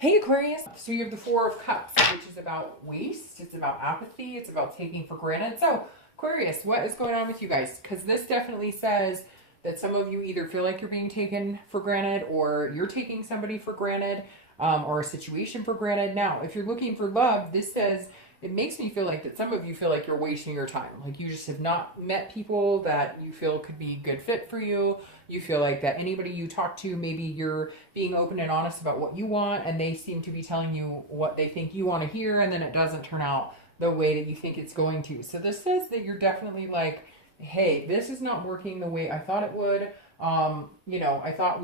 Hey Aquarius, so you have the Four of Cups, which is about waste, it's about apathy, it's about taking for granted. So Aquarius, what is going on with you guys? Because this definitely says that some of you either feel like you're being taken for granted or you're taking somebody for granted, or a situation for granted. Now, if you're looking for love, this says it makes me feel like that some of you feel like you're wasting your time. Like you just have not met people that you feel could be a good fit for you. You feel like that anybody you talk to, maybe you're being open and honest about what you want and they seem to be telling you what they think you want to hear, and then it doesn't turn out the way that you think it's going to. So this says that you're definitely like, hey, this is not working the way I thought it would. I thought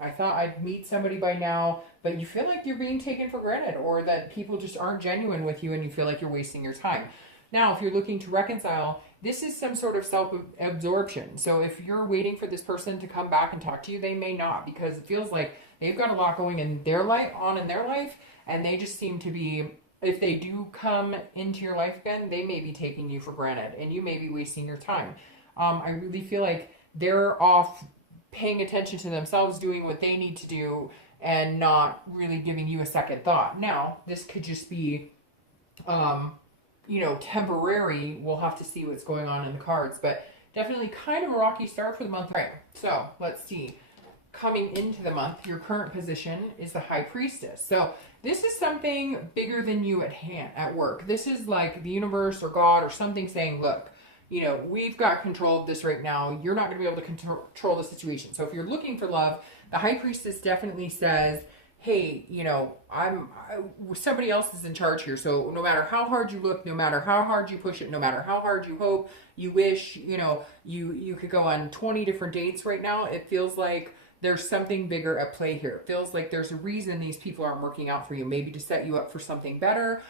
I thought I'd meet somebody by now, but you feel like you're being taken for granted or that people just aren't genuine with you and you feel like you're wasting your time. Now, if you're looking to reconcile, this is some sort of self-absorption. So if you're waiting for this person to come back and talk to you, they may not, because it feels like they've got a lot going in their life, and they just seem to be, if they do come into your life again, they may be taking you for granted and you may be wasting your time. I really feel like they're off paying attention to themselves, doing what they need to do, and not really giving you a second thought. Now, this could just be, temporary. We'll have to see what's going on in the cards, but definitely kind of a rocky start for the month. All right, so let's see. Coming into the month, your current position is the High Priestess. So this is something bigger than you at work. This is like the universe or God or something saying, look, we've got control of this right now. You're not going to be able to control the situation. So if you're looking for love, the High Priestess definitely says, hey, somebody else is in charge here. So no matter how hard you look, no matter how hard you push it, no matter how hard you hope, you wish, you could go on 20 different dates right now. It feels like there's something bigger at play here. It feels like there's a reason these people aren't working out for you, maybe to set you up for something better.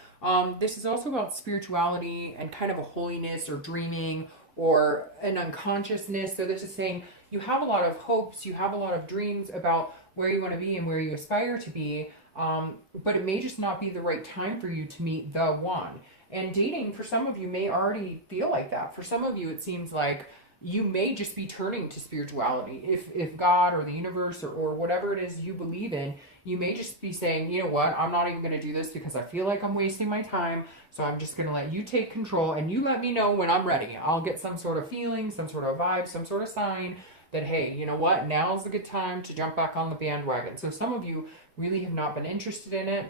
This is also about spirituality and kind of a holiness or dreaming or an unconsciousness. So this is saying you have a lot of hopes, you have a lot of dreams about where you want to be and where you aspire to be, but it may just not be the right time for you to meet the one. And dating, for some of you, may already feel like that. For some of you, it seems like you may just be turning to spirituality. If God or the universe or whatever it is you believe in, you may just be saying, you know what, I'm not even going to do this because I feel like I'm wasting my time. So I'm just going to let you take control and you let me know when I'm ready. I'll get some sort of feeling, some sort of vibe, some sort of sign that, hey, you know what, now's the good time to jump back on the bandwagon. So some of you really have not been interested in it,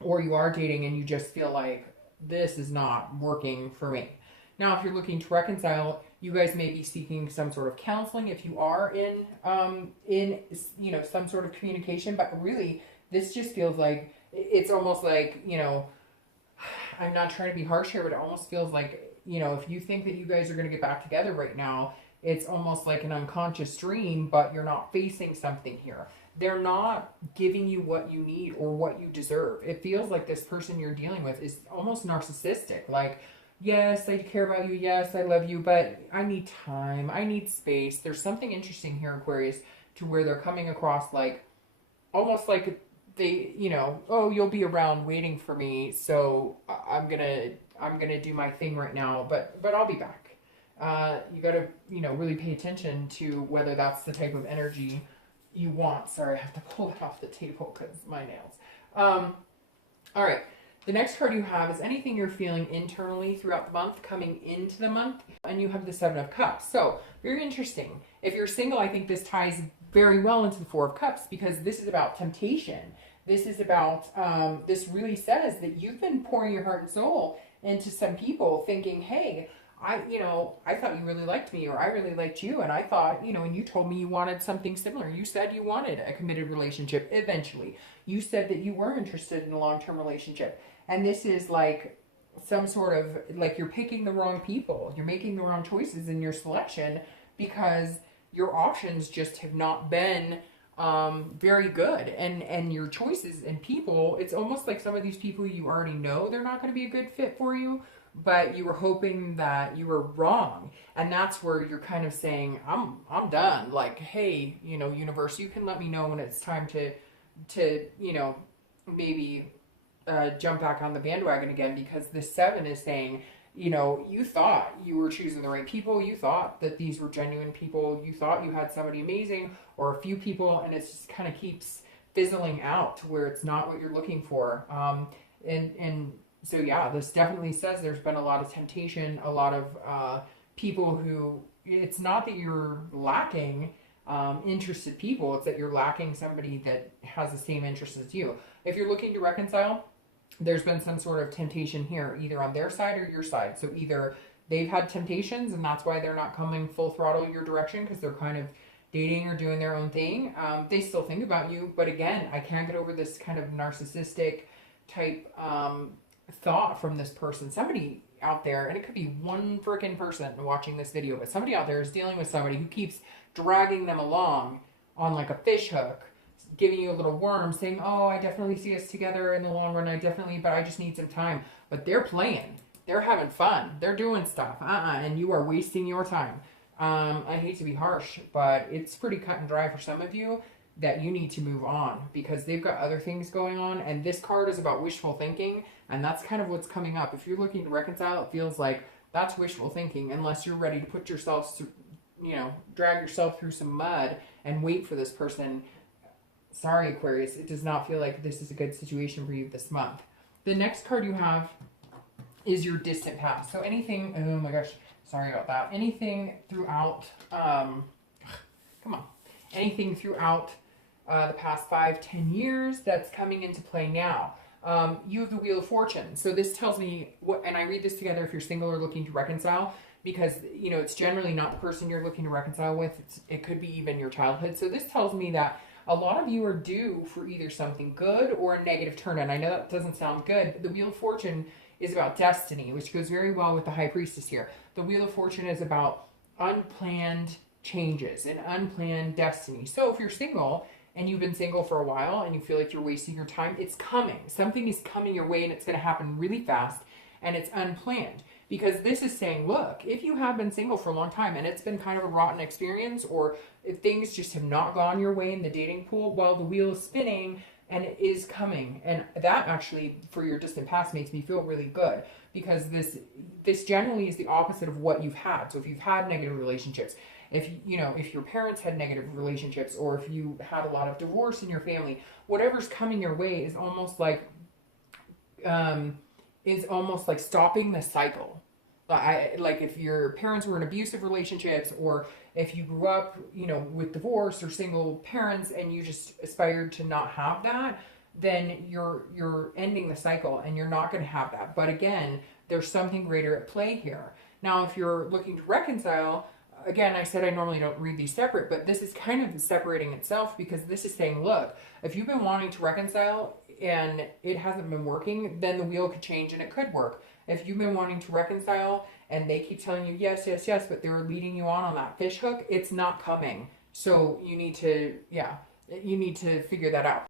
or you are dating and you just feel like this is not working for me. Now, if you're looking to reconcile, you guys may be seeking some sort of counseling if you are in some sort of communication. But really, this just feels like it's almost like, I'm not trying to be harsh here, but it almost feels like, if you think that you guys are going to get back together right now, it's almost like an unconscious dream, but you're not facing something here. They're not giving you what you need or what you deserve. It feels like this person you're dealing with is almost narcissistic. Like, yes, I care about you. Yes, I love you, but I need time. I need space. There's something interesting here, Aquarius, to where they're coming across like, almost like they, oh, you'll be around waiting for me. So I'm gonna do my thing right now, but I'll be back. You got to, really pay attention to whether that's the type of energy you want. Sorry, I have to pull it off the table because my nails. All right. The next card you have is anything you're feeling internally throughout the month coming into the month. And you have the Seven of Cups. So very interesting. If you're single, I think this ties very well into the Four of Cups because this is about temptation. This is about, this really says that you've been pouring your heart and soul into some people thinking, hey, I thought you really liked me, or I really liked you, and I thought, and you told me you wanted something similar. You said you wanted a committed relationship eventually. You said that you were interested in a long-term relationship. And this is like some sort of, like you're picking the wrong people. You're making the wrong choices in your selection because your options just have not been very good. And your choices and people, it's almost like some of these people you already know they're not going to be a good fit for you, but you were hoping that you were wrong. And that's where you're kind of saying, I'm done. Like, hey, universe, you can let me know when it's time to maybe jump back on the bandwagon again, because the Seven is saying, you thought you were choosing the right people. You thought that these were genuine people. You thought you had somebody amazing or a few people, and it just kind of keeps fizzling out to where it's not what you're looking for. And so yeah, this definitely says there's been a lot of temptation, a lot of people who, it's not that you're lacking interested people, it's that you're lacking somebody that has the same interests as you. If you're looking to reconcile, there's been some sort of temptation here, either on their side or your side. So either they've had temptations and that's why they're not coming full throttle your direction because they're kind of dating or doing their own thing. They still think about you, but again, I can't get over this kind of narcissistic type thought from this person. Somebody out there, and it could be one freaking person watching this video, but somebody out there is dealing with somebody who keeps dragging them along on like a fish hook, giving you a little worm, saying, oh, I definitely see us together in the long run, but I just need some time. But they're playing, they're having fun, they're doing stuff, and you are wasting your time. I hate to be harsh, but it's pretty cut and dry for some of you that you need to move on because they've got other things going on. And this card is about wishful thinking. And that's kind of what's coming up. If you're looking to reconcile, it feels like that's wishful thinking unless you're ready to put yourself through, drag yourself through some mud and wait for this person. Sorry, Aquarius, it does not feel like this is a good situation for you this month. The next card you have is your distant past. So anything, oh my gosh, sorry about that. Anything throughout, anything throughout the past 5-10 years that's coming into play now. You have the Wheel of Fortune. So this tells me what, and I read this together if you're single or looking to reconcile, because, it's generally not the person you're looking to reconcile with. It could be even your childhood. So this tells me that a lot of you are due for either something good or a negative turn. And I know that doesn't sound good, but the Wheel of Fortune is about destiny, which goes very well with the High Priestess here. The Wheel of Fortune is about unplanned changes and unplanned destiny. So if you're single and you've been single for a while and you feel like you're wasting your time, it's coming. Something is coming your way and it's going to happen really fast and it's unplanned. Because this is saying, look, if you have been single for a long time and it's been kind of a rotten experience, or if things just have not gone your way in the dating pool, well, the wheel is spinning and it is coming. And that actually, for your distant past, makes me feel really good, because this generally is the opposite of what you've had. So if you've had negative relationships, if your parents had negative relationships, or if you had a lot of divorce in your family, whatever's coming your way is almost like stopping the cycle. Like if your parents were in abusive relationships, or if you grew up, with divorce or single parents and you just aspired to not have that, then you're ending the cycle and you're not going to have that. But again, there's something greater at play here. Now, if you're looking to reconcile, again, I said I normally don't read these separate, but this is kind of separating itself, because this is saying, look, if you've been wanting to reconcile and it hasn't been working, then the wheel could change and it could work. If you've been wanting to reconcile and they keep telling you yes, yes, yes, but they're leading you on that fish hook, it's not coming. So you need to figure that out.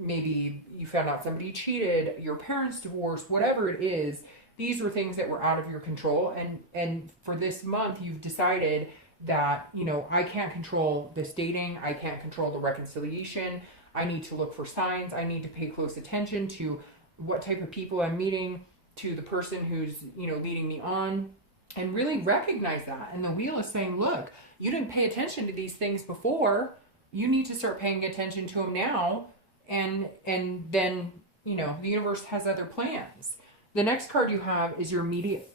Maybe you found out somebody cheated, your parents divorced, whatever it is, these were things that were out of your control. And for this month, you've decided that, I can't control this dating. I can't control the reconciliation. I need to look for signs. I need to pay close attention to what type of people I'm meeting, to the person who's, leading me on, and really recognize that. And the wheel is saying, look, you didn't pay attention to these things before. You need to start paying attention to them now. And then, the universe has other plans. The next card you have is your immediate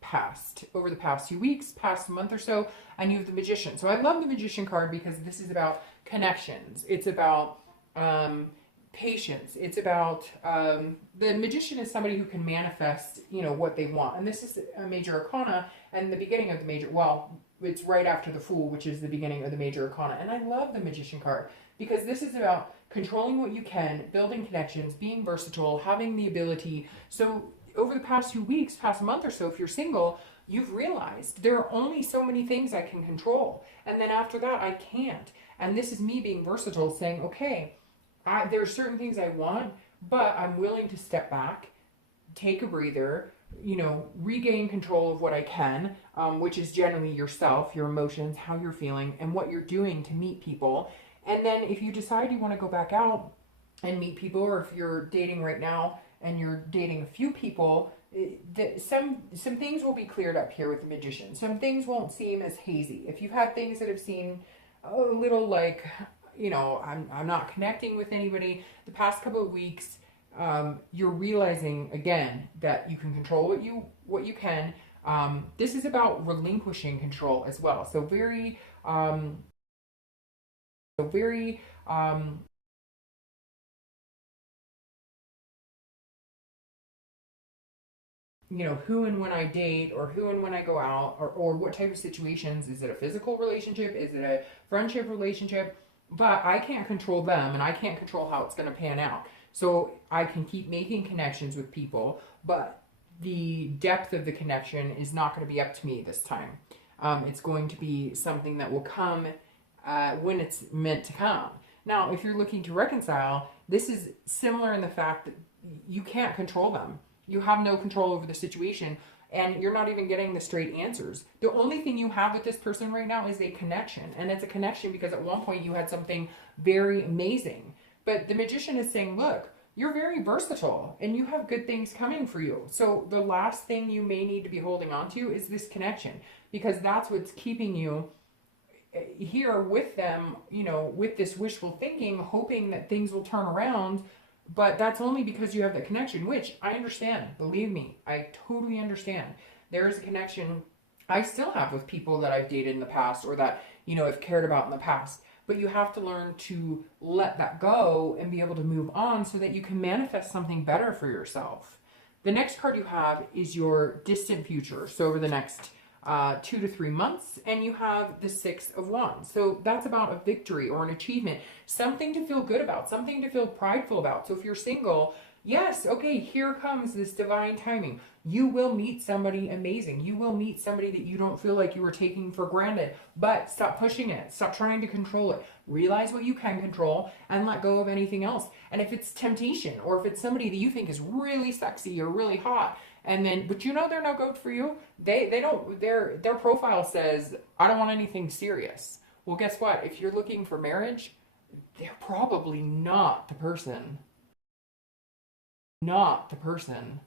past, over the past few weeks, past month or so, and you have the Magician. So I love the Magician card because this is about connections. It's about patience. It's about the Magician is somebody who can manifest, what they want. And this is a major arcana, and the beginning of the major, well, it's right after the Fool, which is the beginning of the major arcana. And I love the Magician card because this is about controlling what you can, building connections, being versatile, having the ability. So over the past few weeks, past month or so, if you're single, you've realized there are only so many things I can control. And then after that, I can't. And this is me being versatile, saying, okay, there are certain things I want, but I'm willing to step back, take a breather, regain control of what I can, which is generally yourself, your emotions, how you're feeling, and what you're doing to meet people. And then if you decide you want to go back out and meet people, or if you're dating right now and you're dating a few people, some things will be cleared up here with the Magician. Some things won't seem as hazy. If you've had things that have seemed a little like, you know, I'm not connecting with anybody the past couple of weeks, you're realizing again that you can control what you can. This is about relinquishing control as well. So very you know, who and when I date, or who and when I go out, or what type of situations. Is it a physical relationship? Is it a friendship relationship? But I can't control them, and I can't control how it's going to pan out. So I can keep making connections with people, but the depth of the connection is not going to be up to me this time. It's going to be something that will come when it's meant to come. Now, if you're looking to reconcile, this is similar in the fact that you can't control them. You have no control over the situation, and you're not even getting the straight answers. The only thing you have with this person right now is a connection, and it's a connection because at one point you had something very amazing. But the Magician is saying, look, you're very versatile and you have good things coming for you. So the last thing you may need to be holding on to is this connection, because that's what's keeping you here with them, you know, with this wishful thinking, hoping that things will turn around. But that's only because you have that connection, which I understand. Believe me, I totally understand. There is a connection I still have with people that I've dated in the past, or that, you know, I've cared about in the past. But you have to learn to let that go and be able to move on so that you can manifest something better for yourself. The next card you have is your distant future. So over the next 2 to 3 months, and you have the Six of Wands. So that's about a victory or an achievement, something to feel good about, something to feel prideful about. So if you're single, yes, okay, here comes this divine timing. You will meet somebody amazing. You will meet somebody that you don't feel like you were taking for granted. But stop pushing it. Stop trying to control it. Realize what you can control and let go of anything else. And if it's temptation, or if it's somebody that you think is really sexy or really hot, and then, but you know they're no good for you. They don't, their profile says, I don't want anything serious. Well, guess what? If you're looking for marriage, they're probably not the person. Not the person.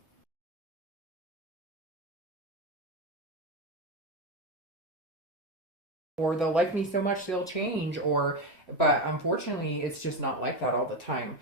Or they'll like me so much they'll change, but unfortunately it's just not like that all the time.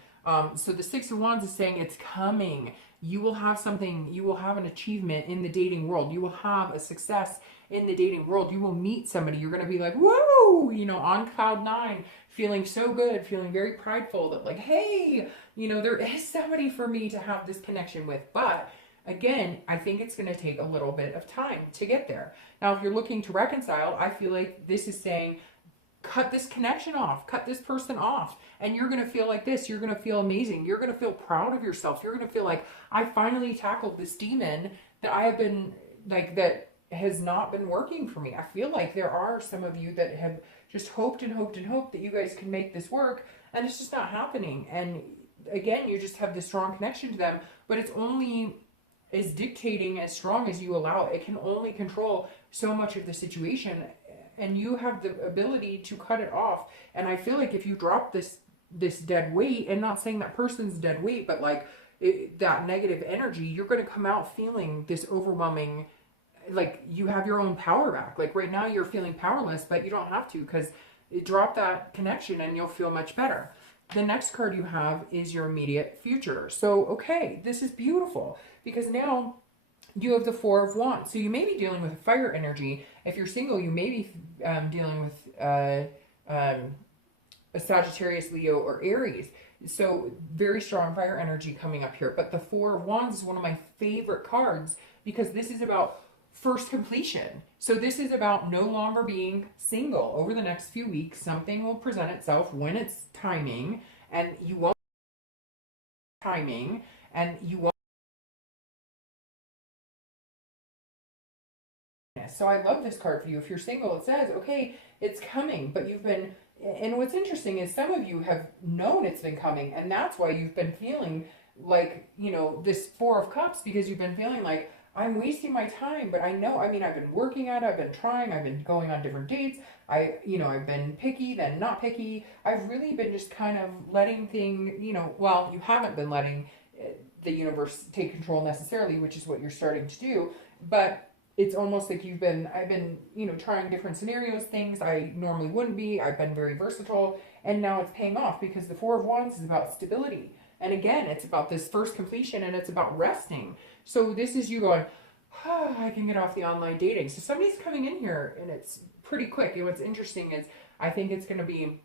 So the Six of Wands is saying it's coming. You will have something, you will have an achievement in the dating world. You will have a success in the dating world. You will meet somebody. You're going to be like, whoa, you know, on cloud nine, feeling so good, feeling very prideful that like, hey, you know, there is somebody for me to have this connection with. But again, I think it's going to take a little bit of time to get there. Now, if you're looking to reconcile, I feel like this is saying, cut this connection off, cut this person off, and you're going to feel like this. You're going to feel amazing. You're going to feel proud of yourself. You're going to feel like, I finally tackled this demon that I have been, like, that has not been working for me. I feel like there are some of you that have just hoped and hoped and hoped that you guys can make this work, and it's just not happening. And again, you just have this strong connection to them, but it's only as dictating as strong as you allow it. It can only control so much of the situation, and you have the ability to cut it off. And I feel like if you drop this dead weight, and not saying that person's dead weight, but like that negative energy, you're going to come out feeling this overwhelming, like you have your own power back. Like right now you're feeling powerless, but you don't have to, because drop that connection and you'll feel much better. The next card you have is your immediate future. So, okay, this is beautiful, because now you have the Four of Wands. So you may be dealing with fire energy. If you're single, you may be dealing with a Sagittarius, Leo, or Aries. So very strong fire energy coming up here. But the Four of Wands is one of my favorite cards, because this is about first completion. So this is about no longer being single. Over the next few weeks, something will present itself when it's timing, and you won't So I love this card for you. If you're single, it says, okay, it's coming, but you've been, and what's interesting is some of you have known it's been coming, and that's why you've been feeling like, you know, this Four of Cups, because you've been feeling like, I'm wasting my time. But I know, I mean, I've been working at it, I've been trying, I've been going on different dates, I've been picky, then not picky. I've really been just kind of letting things, well, you haven't been letting the universe take control necessarily, which is what you're starting to do. But it's almost like I've been, you know, trying different scenarios, things I normally wouldn't be. I've been very versatile, and now it's paying off because the Four of Wands is about stability. And again, it's about this first completion, and it's about resting. So this is you going, oh, I can get off the online dating. So somebody's coming in here, and it's pretty quick. And what's interesting is I think it's going to be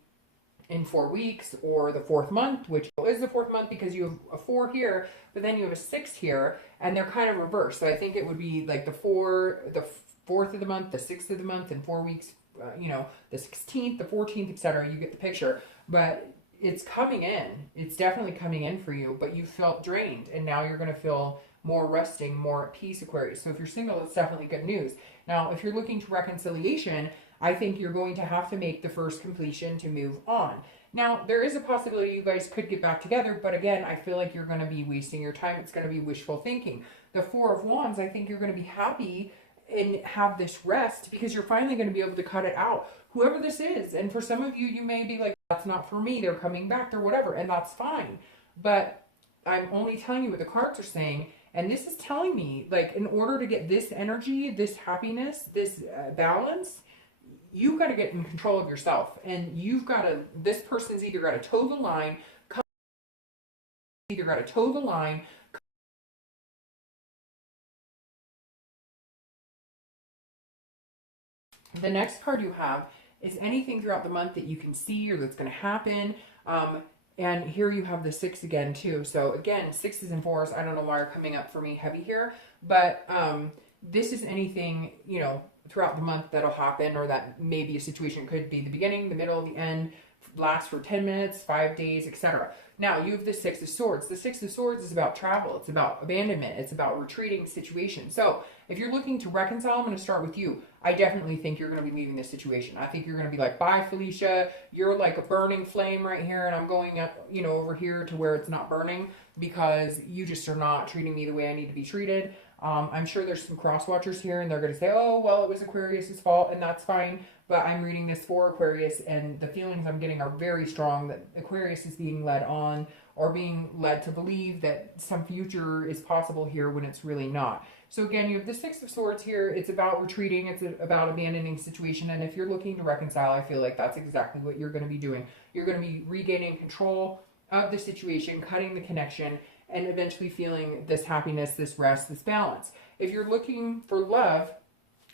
in 4 weeks or the 4th month, which is the 4th month because you have a 4 here, but then you have a 6 here, and they're kind of reversed. So I think it would be like the 4th of the month, the 6th of the month, in 4 weeks, you know, the 16th, the 14th, etc. You get the picture. But it's coming in. It's definitely coming in for you, but you felt drained, and now you're going to feel more resting, more at peace, Aquarius. So if you're single, it's definitely good news. Now, if you're looking to reconciliation, I think you're going to have to make the first completion to move on. Now, there is a possibility you guys could get back together, but again, I feel like you're going to be wasting your time. It's going to be wishful thinking. The Four of Wands, I think you're going to be happy and have this rest because you're finally going to be able to cut it out. Whoever this is, and for some of you, you may be like, that's not for me, they're coming back or whatever, and that's fine. But I'm only telling you what the cards are saying, and this is telling me, like, in order to get this energy, this happiness, this balance, you've got to get in control of yourself, and you've got to, this person's either got to toe the line, The next card you have is anything throughout the month that you can see or that's going to happen. And here you have the 6 again too. So again, 6s and 4s, I don't know why are coming up for me heavy here, but this is anything, you know, throughout the month that'll happen, or that maybe a situation could be the beginning, the middle, the end, last for 10 minutes, 5 days, etc. Now you have the 6 of Swords. The 6 of Swords is about travel. It's about abandonment. It's about retreating situations. So if you're looking to reconcile, I'm going to start with you. I definitely think you're going to be leaving this situation. I think you're going to be like, bye, Felicia. You're like a burning flame right here, and I'm going up, you know, over here to where it's not burning because you just are not treating me the way I need to be treated. I'm sure there's some cross watchers here, and they're going to say, oh, well, it was Aquarius's fault, and that's fine. But I'm reading this for Aquarius, and the feelings I'm getting are very strong that Aquarius is being led on, or being led to believe that some future is possible here when it's really not. So again, you have the 6 of Swords here. It's about retreating. It's about abandoning situation. And if you're looking to reconcile, I feel like that's exactly what you're going to be doing. You're going to be regaining control of the situation, cutting the connection, and eventually feeling this happiness, this rest, this balance. If you're looking for love,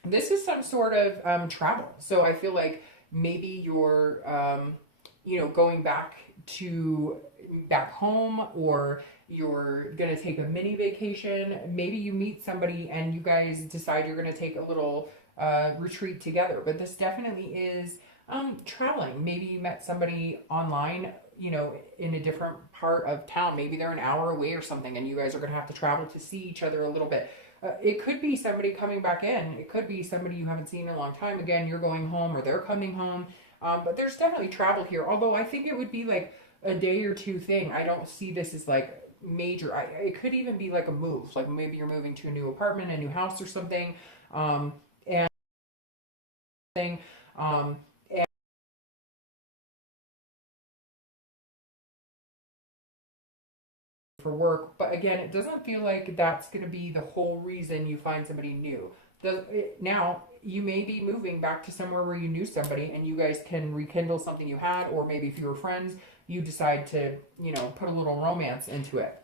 this is some sort of travel. So I feel like maybe you're, you know, going back home, or you're going to take a mini vacation. Maybe you meet somebody and you guys decide you're going to take a little retreat together. But this definitely is traveling. Maybe you met somebody online, you know, in a different part of town. Maybe they're an hour away or something, and you guys are going to have to travel to see each other a little bit. It could be somebody coming back in. It could be somebody you haven't seen in a long time. Again, you're going home or they're coming home. But there's definitely travel here. Although I think it would be like a day or two thing. I don't see this as like major. It could even be like a move. Like maybe you're moving to a new apartment, a new house or something. And for work. But again, it doesn't feel like that's going to be the whole reason you find somebody new. Now, you may be moving back to somewhere where you knew somebody and you guys can rekindle something you had, or maybe if you were friends, you decide to, you know, put a little romance into it.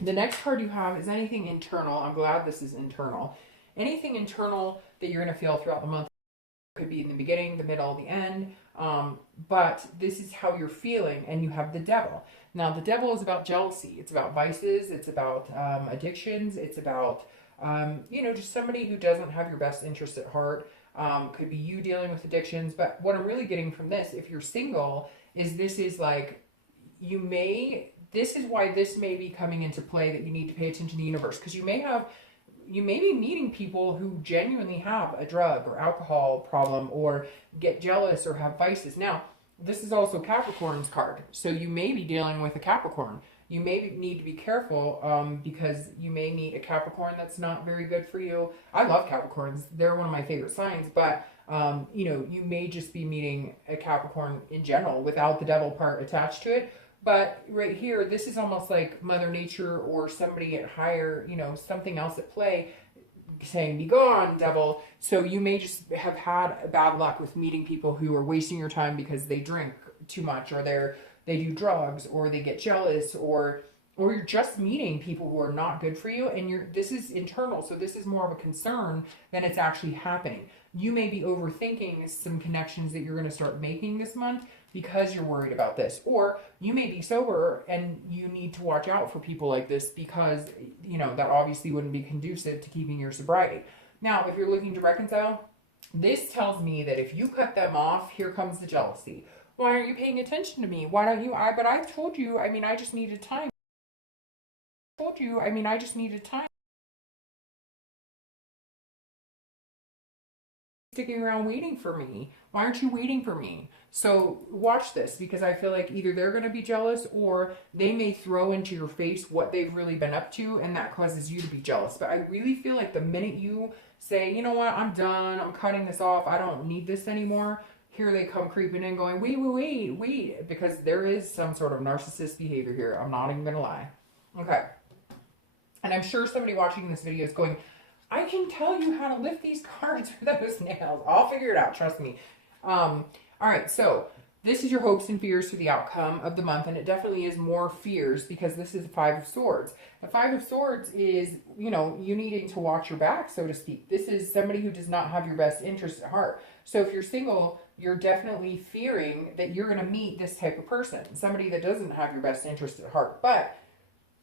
The next card you have is anything internal. I'm glad this is internal. Anything internal that you're going to feel throughout the month. Could be in the beginning, the middle, the end. But this is how you're feeling, and you have the Devil. Now, the Devil is about jealousy. It's about vices. It's about addictions. It's about, you know, just somebody who doesn't have your best interest at heart. Could be you dealing with addictions. But what I'm really getting from this, if you're single, is this is like, this is why this may be coming into play, that you need to pay attention to the universe. Because you may be meeting people who genuinely have a drug or alcohol problem, or get jealous or have vices. Now, this is also Capricorn's card. So you may be dealing with a Capricorn. You may need to be careful because you may meet a Capricorn that's not very good for you. I love Capricorns. They're one of my favorite signs. But, you know, you may just be meeting a Capricorn in general without the Devil part attached to it. But right here, this is almost like Mother Nature or somebody at higher, you know, something else at play saying, be gone, devil. So you may just have had bad luck with meeting people who are wasting your time because they drink too much, or they do drugs, or they get jealous, or you're just meeting people who are not good for you, and this is internal, so this is more of a concern than it's actually happening. You may be overthinking some connections that you're going to start making this month because you're worried about this, or you may be sober and you need to watch out for people like this because, you know, that obviously wouldn't be conducive to keeping your sobriety. Now, if you're looking to reconcile, this tells me that if you cut them off, here comes the jealousy. Why aren't you paying attention to me? Why don't you? But I've told you, I mean, I just needed time. I just needed time. Sticking around waiting for me. Why aren't you waiting for me? So watch this, because I feel like either they're going to be jealous or they may throw into your face what they've really been up to, and that causes you to be jealous. But I really feel like the minute you say, you know what, I'm done, I'm cutting this off, I don't need this anymore, here they come creeping in going, wait, because there is some sort of narcissist behavior here. I'm not even going to lie. Okay. And I'm sure somebody watching this video is going, I can tell you how to lift these cards with those nails. I'll figure it out, trust me. All right, so this is your hopes and fears for the outcome of the month, and it definitely is more fears because this is the Five of Swords. The Five of Swords is, you know, you needing to watch your back, so to speak. This is somebody who does not have your best interest at heart. So if you're single, you're definitely fearing that you're going to meet this type of person, somebody that doesn't have your best interest at heart. But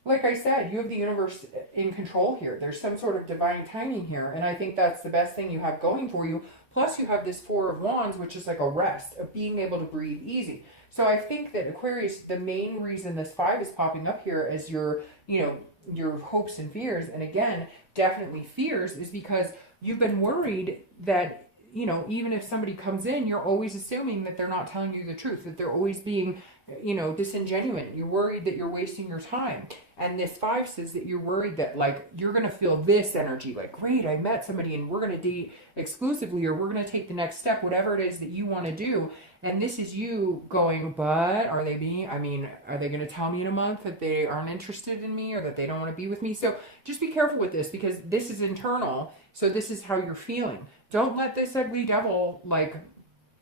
like I said, you have the universe in control here. There's some sort of divine timing here, and I think that's the best thing you have going for you. Plus, you have this Four of Wands, which is like a rest of being able to breathe easy. So I think that Aquarius, the main reason this 5 is popping up here as your, you know, your hopes and fears, and again, definitely fears, is because you've been worried that, you know, even if somebody comes in, you're always assuming that they're not telling you the truth, that they're always being, you know, disingenuous. You're worried that you're wasting your time. And this 5 says that you're worried that, like, you're going to feel this energy, like, great, I met somebody and we're going to date exclusively, or we're going to take the next step, whatever it is that you want to do. And this is you going, but are they going to tell me in a month that they aren't interested in me or that they don't want to be with me? So just be careful with this, because this is internal. So this is how you're feeling. Don't let this ugly devil, like,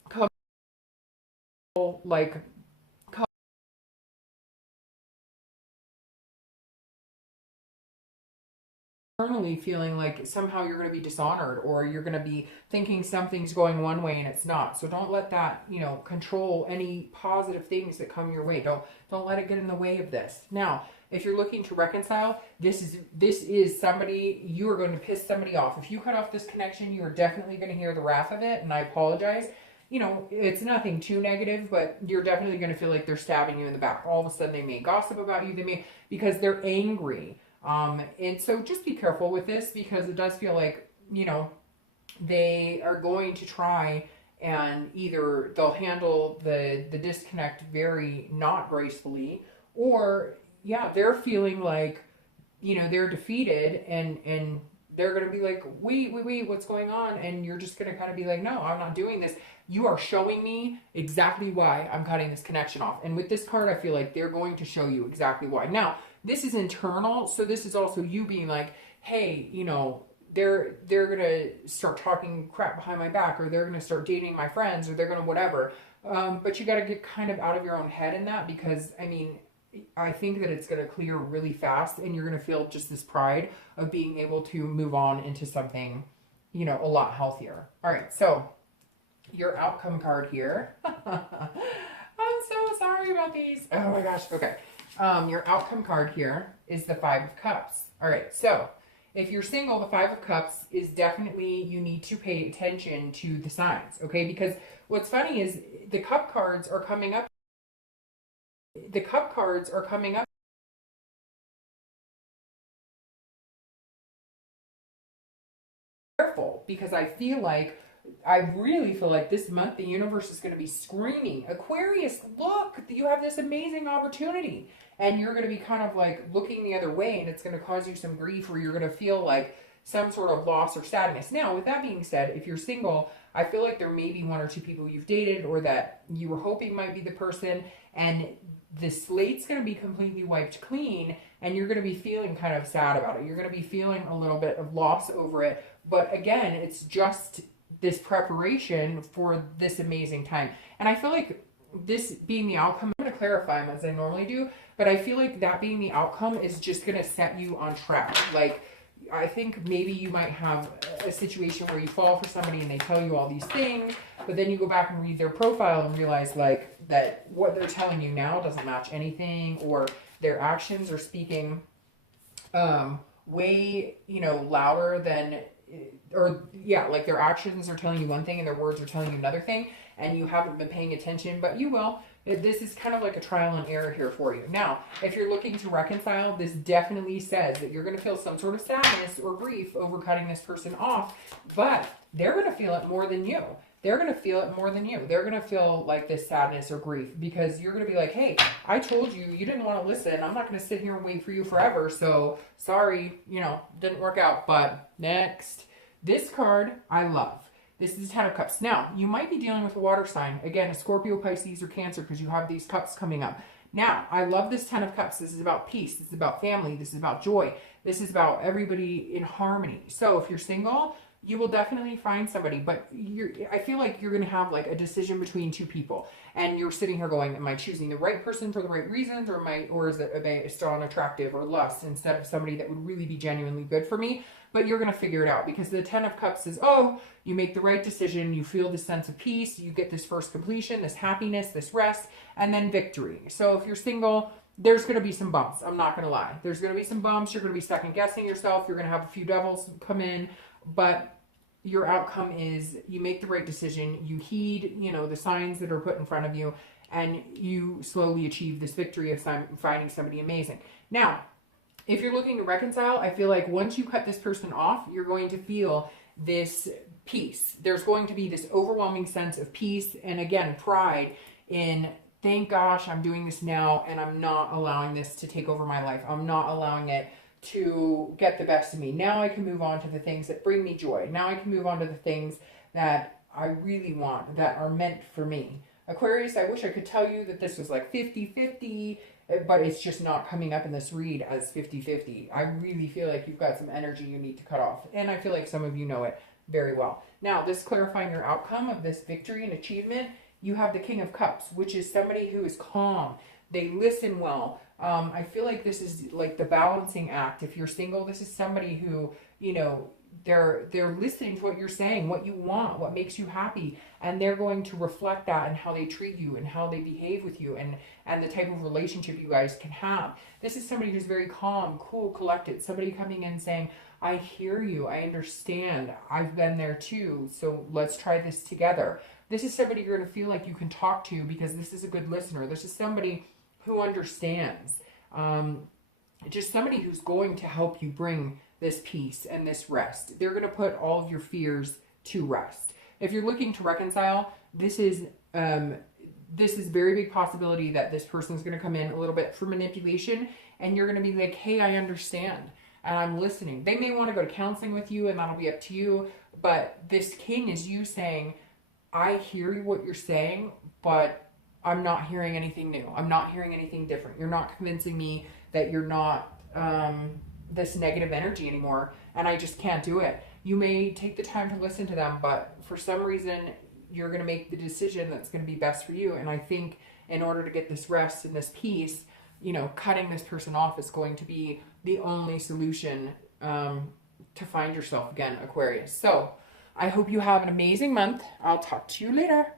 come, like, internally feeling like somehow you're going to be dishonored, or you're going to be thinking something's going one way and it's not. So don't let that, you know, control any positive things that come your way. Don't let it get in the way of this. Now, if you're looking to reconcile, this is somebody, you are going to piss somebody off. If you cut off this connection, you are definitely going to hear the wrath of it, and I apologize. You know, it's nothing too negative, but you're definitely going to feel like they're stabbing you in the back. All of a sudden they may gossip about you, they may, because they're angry. And so just be careful with this, because it does feel like, you know, they are going to try and either they'll handle the disconnect very not gracefully, or yeah, they're feeling like, you know, they're defeated, and they're going to be like, wait, what's going on? And you're just going to kind of be like, no, I'm not doing this. You are showing me exactly why I'm cutting this connection off. And with this card, I feel like they're going to show you exactly why. Now, this is internal, so this is also you being like, hey, you know, they're going to start talking crap behind my back, or they're going to start dating my friends, or they're going to whatever. But you got to get kind of out of your own head in that, because, I mean, I think that it's going to clear really fast, and you're going to feel just this pride of being able to move on into something, you know, a lot healthier. All right, so your outcome card here. I'm so sorry about these. Oh my gosh. Okay. Your outcome card here is the 5 of Cups. All right. So if you're single, the 5 of Cups is definitely, you need to pay attention to the signs. Okay. Because what's funny is the cup cards are coming up. The cup cards are coming up. Careful, because I really feel like this month the universe is going to be screaming, Aquarius, look, you have this amazing opportunity. And you're going to be kind of like looking the other way, and it's going to cause you some grief, or you're going to feel like, some sort of loss or sadness. Now, with that being said, if you're single, I feel like there may be one or two people you've dated or that you were hoping might be the person, and the slate's going to be completely wiped clean, and you're going to be feeling kind of sad about it. You're going to be feeling a little bit of loss over it. But again, it's just this preparation for this amazing time. And I feel like this being the outcome, I'm going to clarify them as I normally do, but I feel like that being the outcome is just going to set you on track. Like, I think maybe you might have a situation where you fall for somebody and they tell you all these things, but then you go back and read their profile and realize like that what they're telling you now doesn't match anything, or their actions are speaking way, you know, louder than, or yeah, like their actions are telling you one thing and their words are telling you another thing, and you haven't been paying attention, but you will. This is kind of like a trial and error here for you. Now, if you're looking to reconcile, this definitely says that you're going to feel some sort of sadness or grief over cutting this person off, but they're going to feel it more than you. They're going to feel it more than you. They're going to feel like this sadness or grief because you're going to be like, hey, I told you, you didn't want to listen. I'm not going to sit here and wait for you forever. So sorry, you know, didn't work out. But next, this card I love. This is 10 of Cups. Now, you might be dealing with a water sign. Again, a Scorpio, Pisces, or Cancer, because you have these cups coming up. Now, I love this 10 of Cups. This is about peace. This is about family. This is about joy. This is about everybody in harmony. So if you're single, you will definitely find somebody, but I feel like you're going to have like a decision between two people, and you're sitting here going, am I choosing the right person for the right reasons, or is it based on attractive or lust instead of somebody that would really be genuinely good for me? But you're going to figure it out, because the 10 of Cups is, oh, you make the right decision, you feel this sense of peace, you get this first completion, this happiness, this rest, and then victory. So if you're single, there's going to be some bumps. I'm not going to lie. There's going to be some bumps. You're going to be second guessing yourself. You're going to have a few devils come in, but your outcome is you make the right decision. You heed, you know, the signs that are put in front of you, and you slowly achieve this victory of finding somebody amazing. Now, if you're looking to reconcile, I feel like once you cut this person off, you're going to feel this peace. There's going to be this overwhelming sense of peace, and again, pride in, thank gosh, I'm doing this now, and I'm not allowing this to take over my life. I'm not allowing it to get the best of me. Now I can move on to the things that bring me joy. Now I can move on to the things that I really want, that are meant for me. Aquarius, I wish I could tell you that this was like 50-50, but it's just not coming up in this read as 50-50. I really feel like you've got some energy you need to cut off, and I feel like some of you know it very well. Now, this clarifying your outcome of this victory and achievement, you have the King of Cups, which is somebody who is calm. They listen well. I feel like this is like the balancing act. If you're single, this is somebody who, you know, they're listening to what you're saying, what you want, what makes you happy, and they're going to reflect that in how they treat you and how they behave with you, and the type of relationship you guys can have. This is somebody who's very calm, cool, collected, somebody coming in saying, I hear you, I understand, I've been there too, so let's try this together. This is somebody you're going to feel like you can talk to, because this is a good listener. This is somebody who understands, just somebody who's going to help you bring this peace and this rest. They're going to put all of your fears to rest. If you're looking to reconcile, this is very big possibility that this person's going to come in a little bit for manipulation, and you're going to be like, hey, I understand, and I'm listening. They may want to go to counseling with you, and that'll be up to you, but this King is you saying, I hear what you're saying, but I'm not hearing anything new. I'm not hearing anything different. You're not convincing me that you're not this negative energy anymore, and I just can't do it. You may take the time to listen to them, but for some reason, you're going to make the decision that's going to be best for you. And I think in order to get this rest and this peace, you know, cutting this person off is going to be the only solution to find yourself again, Aquarius. So I hope you have an amazing month. I'll talk to you later.